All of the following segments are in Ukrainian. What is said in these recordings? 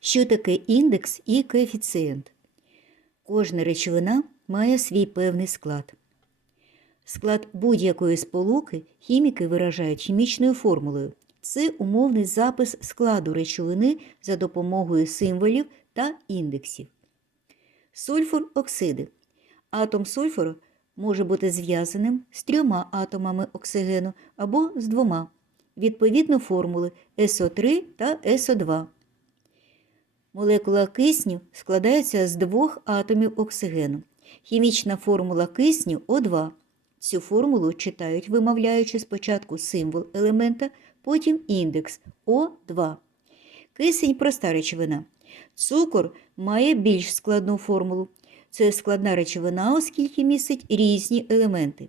Що таке індекс і коефіцієнт? Кожна речовина має свій певний склад. Склад будь-якої сполуки хіміки виражають хімічною формулою. Це умовний запис складу речовини за допомогою символів та індексів. Сульфур оксиди. Атом сульфуру може бути зв'язаним з трьома атомами оксигену або з двома. Відповідно формули СО3 та СО2. Молекула кисню складається з двох атомів оксигену. Хімічна формула кисню О2. Цю формулу читають, вимовляючи спочатку символ елемента, потім індекс О2. Кисень проста речовина. Цукор має більш складну формулу. Це складна речовина, оскільки містить різні елементи.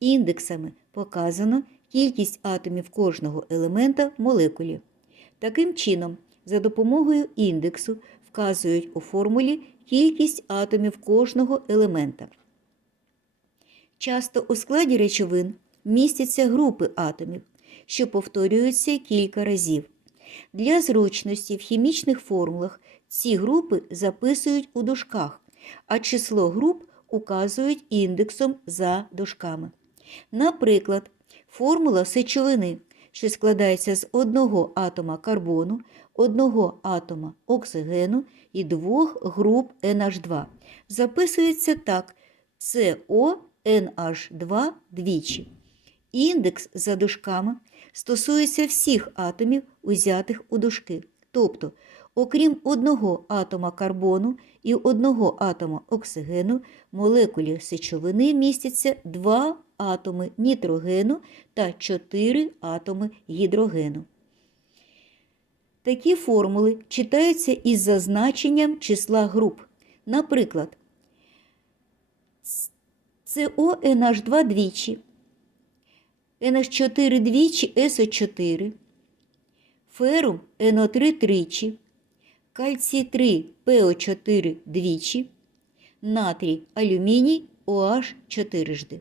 Індексами показано кількість атомів кожного елемента в молекулі. Таким чином, за допомогою індексу вказують у формулі кількість атомів кожного елемента. Часто у складі речовин містяться групи атомів, що повторюються кілька разів. Для зручності в хімічних формулах ці групи записують у дужках, а число груп указують індексом за дужками. Наприклад, формула сечовини, що складається з одного атома карбону, одного атома оксигену і двох груп NH2, записується так: CONH2 двічі. Індекс за дужками стосується всіх атомів, узятих у дужки. Тобто, окрім одного атома карбону і одного атома оксигену, в молекулі сечовини містяться два атоми нітрогену та чотири атоми гідрогену. Такі формули читаються із зазначенням числа груп. Наприклад, CONH2 двічі, NH4 двічі, SO4, ферум NO3 тричі, кальцій 3 ПО4 двічі, натрій алюміній OH чотирижди.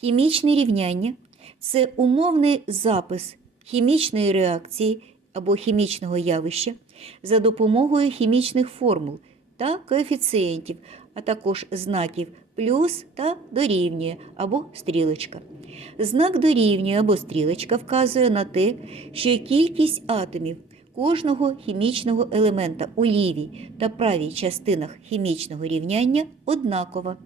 Хімічне рівняння це умовний запис хімічної реакції або хімічного явища за допомогою хімічних формул та коефіцієнтів, а також знаків плюс та дорівнює або стрілочка. Знак дорівнює або стрілочка вказує на те, що кількість атомів кожного хімічного елемента у лівій та правій частинах хімічного рівняння однакова.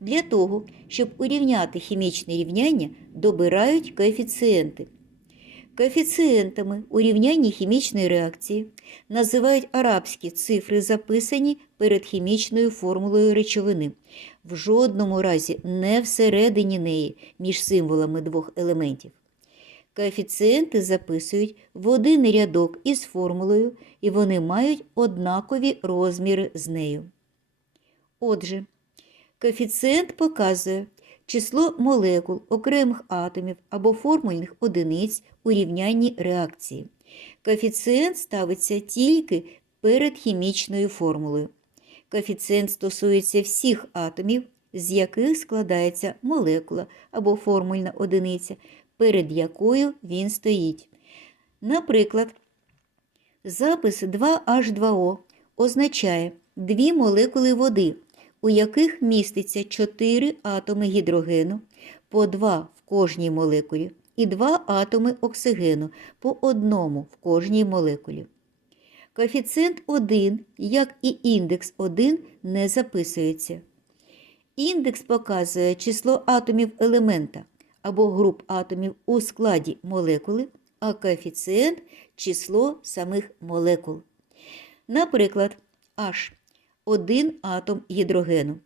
Для того, щоб урівняти хімічне рівняння, добирають коефіцієнти. Коефіцієнтами у хімічної реакції називають арабські цифри, записані перед хімічною формулою речовини, в жодному разі не всередині неї між символами двох елементів. Коефіцієнти записують в один рядок із формулою, і вони мають однакові розміри з нею. Отже, коефіцієнт показує число молекул, окремих атомів або формульних одиниць у рівнянні реакції. Коефіцієнт ставиться тільки перед хімічною формулою. Коефіцієнт стосується всіх атомів, з яких складається молекула або формульна одиниця, перед якою він стоїть. Наприклад, запис 2H2O означає дві молекули води, у яких міститься 4 атоми гідрогену, по 2 в кожній молекулі, і 2 атоми оксигену по одному в кожній молекулі. Коефіцієнт 1, як і індекс 1, не записується. Індекс показує число атомів елемента або груп атомів у складі молекули, а коефіцієнт число самих молекул. Наприклад, H один атом гідрогену,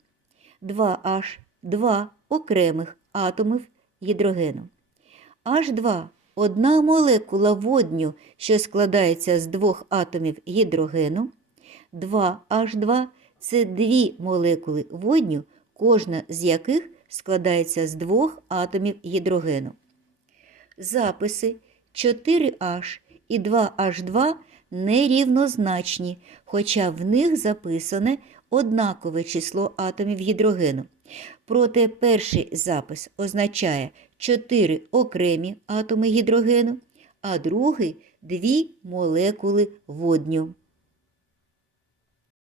2H два окремих атомів гідрогену. H2 одна молекула водню, що складається з двох атомів гідрогену. 2H2 це дві молекули водню, кожна з яких складається з двох атомів гідрогену. Записи 4H і 2H2 нерівнозначні, хоча в них записане однакове число атомів гідрогену. Проте перший запис означає 4 окремі атоми гідрогену, а другий дві молекули водню.